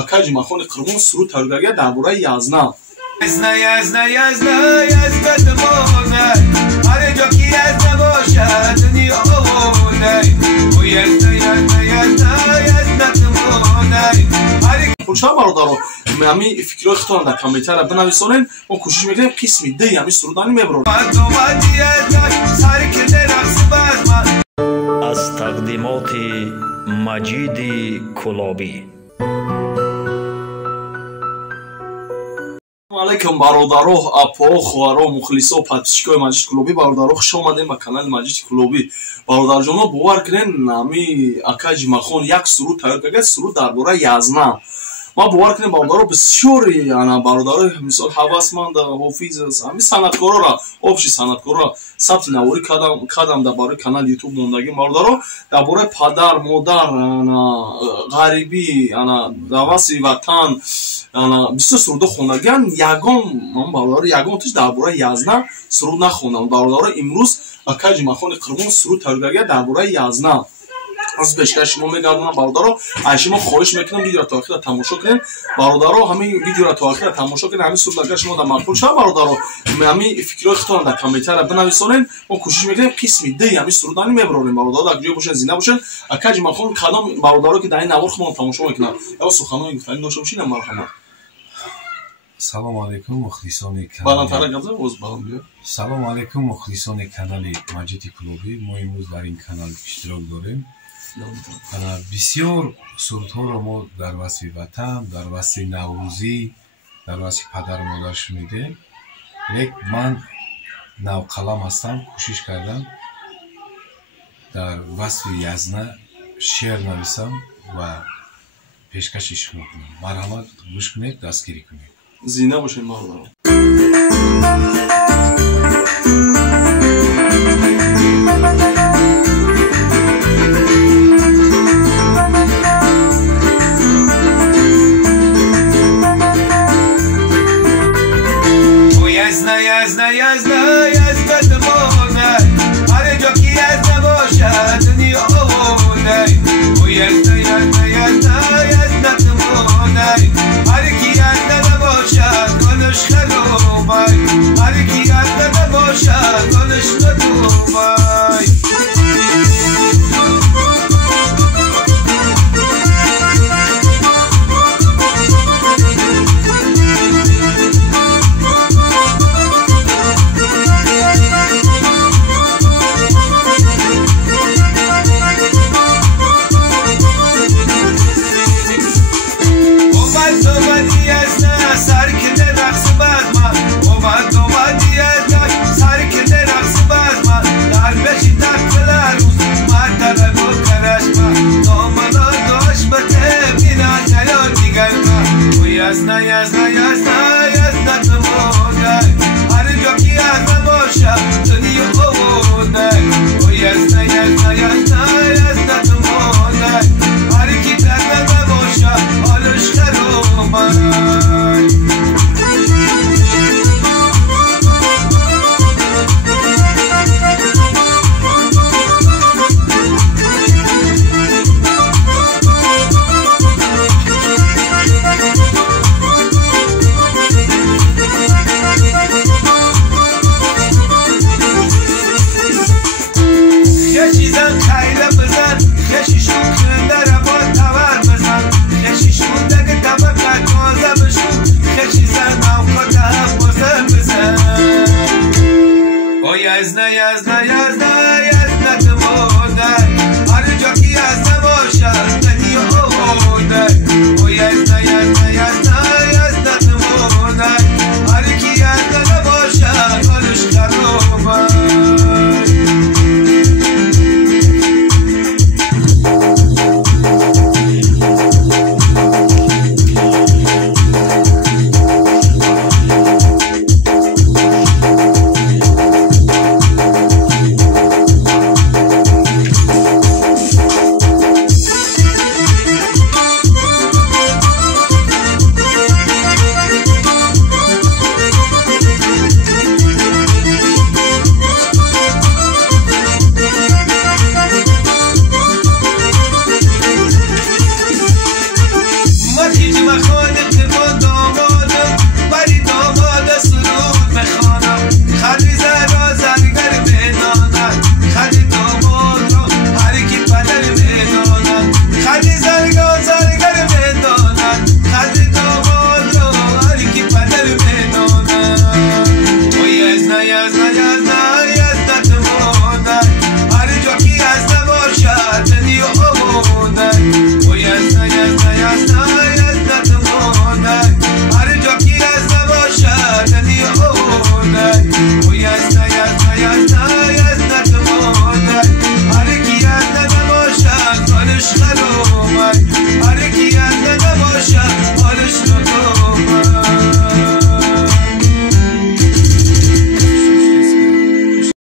акаҷи махони қирмон суруд тайёргарда дар бораи язна. یزنا یزنا یزنا یزنا دمونه هر جا که یزنا باشد دنیا آونه او یزنا یزنا یزنا یزنا دمونه хуша бародаро ҳами фикрҳои худтон дар комментария бинависонен мо кӯшиш мекунем қисми д ҳами сурудани мебарем. аз тақдимоти Маҷиди Кулобӣ. алайкум бародаро, апо, хӯаро, мухлисо, подписчикои Маҷид Кулобӣ. бародаро хуш омадем ба канали Маҷид Кулобӣ. бародарҷоно бовар кунед ҳами акаҷи махон як суруд тайёр карда, суруд дар бораи язна. ма бовар кунем бародаро бисёри бародарои мисол ҳавасманд ҳофиз ҳами санъаткорора обши санъаткорора сабти наворӣ кардам дар бораи канали ютуб мондагӣ. бародаро дар бораи падар модар ғарибӣ дар васти ватан бисёр сурудо хондагиам. ягон бародаро ягон тиш дар бораи язна суруд нахондам. бародаро имрӯз акаҷи махони қирмон суруд тайёргарда дар бораи язна. аз пешкаш шумо мегардонам бародаро, аз шумо хоҳиш мекунам видеоро то охир тамошо кунед. бародаро ҳамин видеоро то охир тамошо кунед. ҳамин суруд агар шумо дар мақбул шуда бародаро ҳамин фикрҳои худтон дар комментария бинависонен. мо кӯшиш мекунем қисми д ҳамин сурудани мебарем. бародаро дар ҷое бошен зинда бошен. акаҷи махон кадом бародаро ки дар ин навор худмон тамошо мекунанд ё суханои гуфтанӣ дошта бошед. марҳамат. салому алайкум мухлисони канали. салому алайкум мухлисони канали Маҷиди Кулобӣ. мо имрӯз дар ин канал иштирок дорем. бисёр сурудҳоро мо дар васфи ватан, дар васфи наврӯзӣ, дар васфи падару модар шунидем. лек ман навқалам ҳастам, кӯшиш кардам дар васфи язна шеър нависам ва пешкаши шумо кунам. марҳамат, гӯш кунед, дастгирӣ кунед. зинда бошед бародаро. یزنا یزنا یزنا یزنا دمونه هر جا که یزنا باشد دنیا آونه او یزنا یزنا یزنا یزنا دمونه هر کی یزنا نباشد گلش خرومای هر کی یزنا نباشد گلش خرومای یزنا یزنا یزنا یزنا دمونه هر جا که یزنا باشد دنیا آونه او یزنا یزنا یزنا یزنا دمونه هر کی یزنا نباشد حالش خرومه مخانه